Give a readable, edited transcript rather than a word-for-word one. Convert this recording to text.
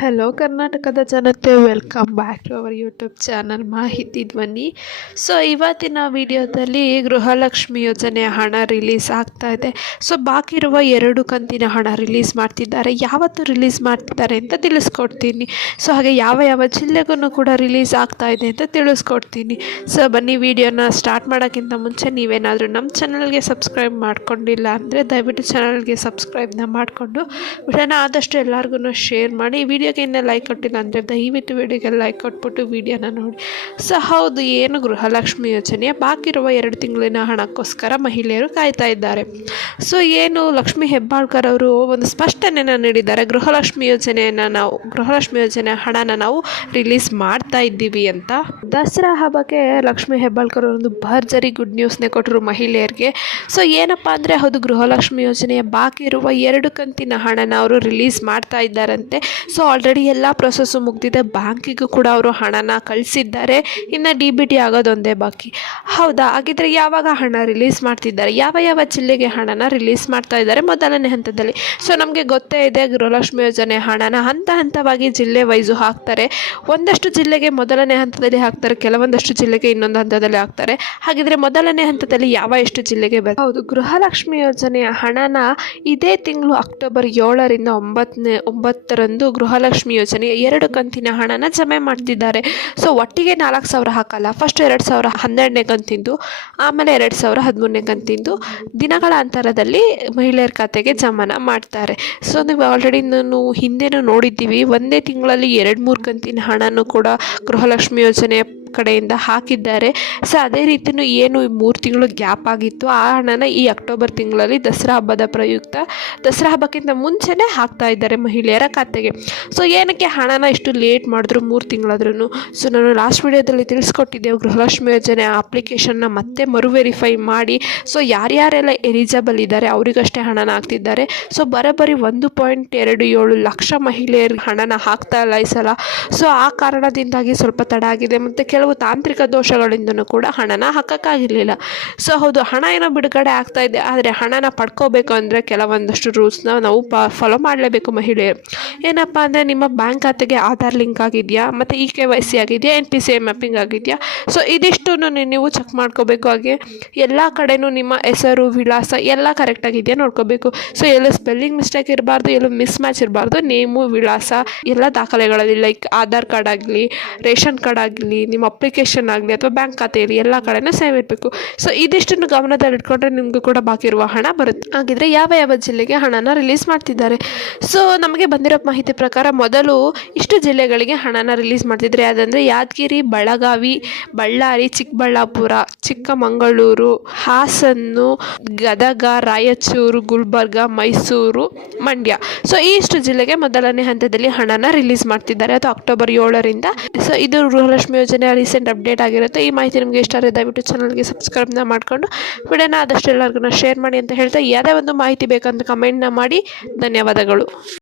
Hello ಕರ್ನಾಟಕದ ಜನತೆ, welcome back to our YouTube channel Mahiti Dhwani. So ಇವತ್ತಿನ ವಿಡಿಯೋದಲ್ಲಿ ಗೃಹಲಕ್ಷ್ಮಿ ಯೋಜನೆಯ ಹಣ ರಿಲೀಸ್ ಆಗ್ತಾ ಇದೆ. ಸೊ ಬಾಕಿ ಇರುವ 2 ಕಂತಿನ ಹಣ ರಿಲೀಸ್ ಮಾಡ್ತಿದ್ದಾರೆ. ಯಾವತ್ತು ರಿಲೀಸ್ ಮಾಡ್ತಿದ್ದಾರೆ ಅಂತ ತಿಳಿಸ್ಕೊಡ್ತೀನಿ. ಸೊ ಹಾಗೆ ಯಾವ ಜಿಲ್ಲೆಗೂ ಕೂಡ ರಿಲೀಸ್ ಆಗ್ತಾ ಇದೆ ಅಂತ ತಿಳಿಸ್ಕೊಡ್ತೀನಿ. ಸೊ ಬನ್ನಿ, ವಿಡಿಯೋನ ಸ್ಟಾರ್ಟ್ ಮಾಡೋಕ್ಕಿಂತ ಮುಂಚೆ ನೀವೇನಾದರೂ ನಮ್ಮ ಚಾನಲ್ಗೆ ಸಬ್ಸ್ಕ್ರೈಬ್ ಮಾಡ್ಕೊಂಡಿಲ್ಲ ಅಂದರೆ ದಯವಿಟ್ಟು ಚಾನಲ್ಗೆ ಸಬ್ಸ್ಕ್ರೈಬ್ನ ಮಾಡಿಕೊಂಡು ವಿಡಿಯೋನ ಆದಷ್ಟು ಎಲ್ಲರಿಗೂ ಶೇರ್ ಮಾಡಿ. ವಿಡಿಯೋಗೆ ಇನ್ನೂ ಲೈಕ್ ಕೊಟ್ಟಿಲ್ಲ ಅಂದರೆ ದಯವಿಟ್ಟು ವಿಡಿಯೋಗೆ ಲೈಕ್ ಕೊಟ್ಬಿಟ್ಟು ವಿಡಿಯೋನ ನೋಡಿ. ಸೊ ಹೌದು, ಏನು ಗೃಹಲಕ್ಷ್ಮಿ ಯೋಜನೆಯ ಬಾಕಿ ಇರುವ 2 ತಿಂಗಳಿನ ಹಣಕ್ಕೋಸ್ಕರ ಮಹಿಳೆಯರು ಕಾಯ್ತಾ ಇದ್ದಾರೆ. ಸೊ ಏನು ಲಕ್ಷ್ಮಿ ಹೆಬ್ಬಾಳ್ಕರ್ ಅವರು ಒಂದು ಸ್ಪಷ್ಟನೆಯನ್ನು ನೀಡಿದ್ದಾರೆ. ಗೃಹಲಕ್ಷ್ಮಿ ಯೋಜನೆ ಹಣನ ನಾವು ರಿಲೀಸ್ ಮಾಡ್ತಾ ಇದ್ದೀವಿ ಅಂತ. ದಸರಾ ಹಬ್ಬಕ್ಕೆ ಲಕ್ಷ್ಮಿ ಹೆಬ್ಬಾಳ್ಕರ್ ಒಂದು ಭರ್ಜರಿ ಗುಡ್ ನ್ಯೂಸ್ನೇ ಕೊಟ್ಟರು ಮಹಿಳೆಯರಿಗೆ. ಸೊ ಏನಪ್ಪ ಅಂದರೆ, ಹೌದು, ಗೃಹಲಕ್ಷ್ಮಿ ಯೋಜನೆಯ ಬಾಕಿ ಇರುವ 2 ಕಂತಿನ ಹಣನ ಅವರು ರಿಲೀಸ್ ಮಾಡ್ತಾ ಇದ್ದಾರಂತೆ. ಸೊ ಆಲ್ರೆಡಿ ಎಲ್ಲ ಪ್ರೊಸೆಸ್ಸು ಮುಗ್ದಿದೆ. ಬ್ಯಾಂಕಿಗೂ ಕೂಡ ಅವರು ಹಣನ ಕಳಿಸಿದ್ದಾರೆ. ಇನ್ನು DBT ಆಗೋದೊಂದೇ ಬಾಕಿ. ಹೌದಾ? ಹಾಗಿದ್ರೆ ಯಾವಾಗ ಹಣ ರಿಲೀಸ್ ಮಾಡ್ತಿದ್ದಾರೆ, ಯಾವ ಜಿಲ್ಲೆಗೆ ಹಣನ ರಿಲೀಸ್ ಮಾಡ್ತಾ ಇದ್ದಾರೆ ಮೊದಲನೇ ಹಂತದಲ್ಲಿ? ಸೊ ನಮಗೆ ಗೊತ್ತೇ ಇದೆ, ಗೃಹಲಕ್ಷ್ಮಿ ಯೋಜನೆ ಹಣನ ಹಂತವಾಗಿ ಜಿಲ್ಲೆ ವೈಸು ಹಾಕ್ತಾರೆ. ಒಂದಷ್ಟು ಜಿಲ್ಲೆಗೆ ಮೊದಲನೇ ಹಂತದಲ್ಲಿ ಹಾಕ್ತಾರೆ, ಕೆಲವೊಂದಷ್ಟು ಜಿಲ್ಲೆಗೆ ಇನ್ನೊಂದು ಹಂತದಲ್ಲಿ ಹಾಕ್ತಾರೆ. ಹಾಗಿದ್ರೆ ಮೊದಲನೇ ಹಂತದಲ್ಲಿ ಎಷ್ಟು ಜಿಲ್ಲೆಗೆ ಬರುತ್ತೆ? ಹೌದು, ಗೃಹಲಕ್ಷ್ಮಿ ಯೋಜನೆಯ ಹಣನ ಇದೇ ತಿಂಗಳು ಅಕ್ಟೋಬರ್ 7ರಿಂದ 9ರಂದು ಗೃಹಲಕ್ಷ್ಮಿ ಯೋಜನೆಯ 2 ಕಂತಿನ ಹಣನ ಜಮೆ ಮಾಡ್ತಿದ್ದಾರೆ. ಸೊ ಒಟ್ಟಿಗೆ 4,000 ಹಾಕಲ್ಲ. ಫಸ್ಟ್ 2,012ನೇ ಕಂತಿಂದು, ಆಮೇಲೆ 2,013ನೇ ಕಂತಿಂದು ದಿನಗಳ ಅಂತರದಲ್ಲಿ ಮಹಿಳೆಯರ ಖಾತೆಗೆ ಜಮಾನ ಮಾಡ್ತಾರೆ. ಸೊ ನೀವು ಆಲ್ರೆಡಿ ಹಿಂದೆನೂ ನೋಡಿದ್ದೀವಿ, ಒಂದೇ ತಿಂಗಳಲ್ಲಿ 2-3 ಕಂತಿನ ಹಣನೂ ಕೂಡ ಗೃಹಲಕ್ಷ್ಮಿ ಯೋಜನೆ ಕಡೆಯಿಂದ ಹಾಕಿದ್ದಾರೆ. ಸೊ ಅದೇ ರೀತಿಯೂ ಏನು 3 ತಿಂಗಳು ಗ್ಯಾಪ್ ಆಗಿತ್ತು, ಆ ಹಣನ ಈ ಅಕ್ಟೋಬರ್ ತಿಂಗಳಲ್ಲಿ ದಸರಾ ಹಬ್ಬದ ಪ್ರಯುಕ್ತ, ದಸರಾ ಹಬ್ಬಕ್ಕಿಂತ ಮುಂಚೆನೇ ಹಾಕ್ತಾ ಇದ್ದಾರೆ ಮಹಿಳೆಯರ ಖಾತೆಗೆ. ಸೊ ಏನಕ್ಕೆ ಹಣನ ಇಷ್ಟು ಲೇಟ್ ಮಾಡಿದ್ರು 3 ತಿಂಗಳಾದ್ರೂ? ಸೊ ನಾನು ಲಾಸ್ಟ್ ವಿಡಿಯೋದಲ್ಲಿ ತಿಳಿಸ್ಕೊಟ್ಟಿದ್ದೇವೆ, ಗೃಹಲಕ್ಷ್ಮಿ ಯೋಜನೆ ಅಪ್ಲಿಕೇಶನ್ನ ಮತ್ತೆ ವೆರಿಫೈ ಮಾಡಿ, ಸೊ ಯಾರ್ಯಾರೆಲ್ಲ ಎಲಿಜಿಬಲ್ ಇದ್ದಾರೆ ಅವರಿಗಷ್ಟೇ ಹಣನ ಹಾಕ್ತಿದ್ದಾರೆ. ಸೊ ಬರೋಬ್ಬರಿ 1.27 ಲಕ್ಷ ಮಹಿಳೆಯರಿಗೆ ಹಣನ ಹಾಕ್ತಾ ಇಲ್ಲ ಈ ಸಲ. ಸೊ ಆ ಕಾರಣದಿಂದಾಗಿ ಸ್ವಲ್ಪ ತಡ ಆಗಿದೆ, ಮತ್ತು ಕೆಲವು ತಾಂತ್ರಿಕ ದೋಷಗಳಿಂದನೂ ಕೂಡ ಹಣನ ಹಾಕೋಕ್ಕಾಗಿರಲಿಲ್ಲ. ಸೊ ಹೌದು, ಹಣ ಏನೋ ಬಿಡುಗಡೆ ಆಗ್ತಾ ಇದೆ, ಆದರೆ ಹಣನ ಪಡ್ಕೋಬೇಕು ಅಂದರೆ ಕೆಲವೊಂದಷ್ಟು ರೂಲ್ಸ್ನ ನಾವು ಫಾಲೋ ಮಾಡಲೇಬೇಕು ಮಹಿಳೆಯರು. ಏನಪ್ಪ ಅಂದರೆ, ನಿಮ್ಮ ಬ್ಯಾಂಕ್ ಖಾತೆಗೆ ಆಧಾರ್ ಲಿಂಕ್ ಆಗಿದೆಯಾ, ಮತ್ತು KYC ಆಗಿದೆಯಾ, NPCI ಮ್ಯಾಪಿಂಗ್ ಆಗಿದೆಯಾ. ಸೊ ಇದಿಷ್ಟು ನೀವು ಚೆಕ್ ಮಾಡ್ಕೋಬೇಕು. ಹಾಗೆ ಎಲ್ಲ ಕಡೆನೂ ನಿಮ್ಮ ಹೆಸರು, ವಿಳಾಸ ಎಲ್ಲ ಕರೆಕ್ಟಾಗಿದೆಯಾ ನೋಡ್ಕೋಬೇಕು. ಸೊ ಎಲ್ಲೂ ಸ್ಪೆಲ್ಲಿಂಗ್ ಮಿಸ್ಟೇಕ್ ಇರಬಾರ್ದು, ಎಲ್ಲೂ ಮಿಸ್ ಮ್ಯಾಚ್ ಇರಬಾರ್ದು. ನೇಮು, ವಿಳಾಸ ಎಲ್ಲ ದಾಖಲೆಗಳಲ್ಲಿ, ಲೈಕ್ ಆಧಾರ್ ಕಾರ್ಡ್ ಆಗಲಿ, ರೇಷನ್ ಕಾರ್ಡ್ ಆಗಲಿ, ನಿಮ್ಮ ಅಪ್ಲಿಕೇಶನ್ ಆಗಲಿ ಅಥವಾ ಬ್ಯಾಂಕ್ ಖಾತೆಯಲ್ಲಿ ಎಲ್ಲ ಕಡೆನೂ ಸೇವ್ ಇರಬೇಕು. ಸೊ ಇದಿಷ್ಟನ್ನು ಗಮನದಲ್ಲಿಟ್ಕೊಂಡ್ರೆ ನಿಮಗೂ ಕೂಡ ಬಾಕಿ ಇರುವ ಹಣ ಬರುತ್ತೆ. ಹಾಗಿದ್ರೆ ಯಾವ ಜಿಲ್ಲೆಗೆ ಹಣನ ರಿಲೀಸ್ ಮಾಡ್ತಿದ್ದಾರೆ? ಸೊ ನಮಗೆ ಬಂದಿರೋ ಮಾಹಿತಿ ಪ್ರಕಾರ ಮೊದಲು ಇಷ್ಟು ಜಿಲ್ಲೆಗಳಿಗೆ ಹಣನ ರಿಲೀಸ್ ಮಾಡ್ತಿದ್ರೆ. ಅದಂದರೆ ಯಾದಗಿರಿ, ಬೆಳಗಾವಿ, ಬಳ್ಳಾರಿ, ಚಿಕ್ಕಬಳ್ಳಾಪುರ, ಚಿಕ್ಕಮಗಳೂರು, ಹಾಸನ್ನು, ಗದಗ, ರಾಯಚೂರು, ಗುಲ್ಬರ್ಗ, ಮೈಸೂರು, ಮಂಡ್ಯ. ಸೊ ಇಷ್ಟು ಜಿಲ್ಲೆಗೆ ಮೊದಲನೇ ಹಂತದಲ್ಲಿ ಹಣನ ರಿಲೀಸ್ ಮಾಡ್ತಿದ್ದಾರೆ, ಅದು ಅಕ್ಟೋಬರ್ 7ರಿಂದ. ಸೊ ಇದು ಗೃಹಲಕ್ಷ್ಮಿ ಯೋಜನೆ ರೀಸೆಂಟ್ ಅಪ್ಡೇಟ್ ಆಗಿರುತ್ತೆ. ಈ ಮಾಹಿತಿ ನಿಮಗೆ ಇಷ್ಟ ಆದರೆ ದಯವಿಟ್ಟು ಚಾನಲ್ಗೆ ಸಬ್ಸ್ಕ್ರೈಬ್ನ ಮಾಡಿಕೊಂಡು ವಿಡಿಯೋನ ಆದಷ್ಟು ಎಲ್ಲರಿಗೂ ಶೇರ್ ಮಾಡಿ ಅಂತ ಹೇಳ್ತಾ, ಯಾವುದೇ ಒಂದು ಮಾಹಿತಿ ಬೇಕಂತ ಕಮೆಂಟ್ನ ಮಾಡಿ. ಧನ್ಯವಾದಗಳು.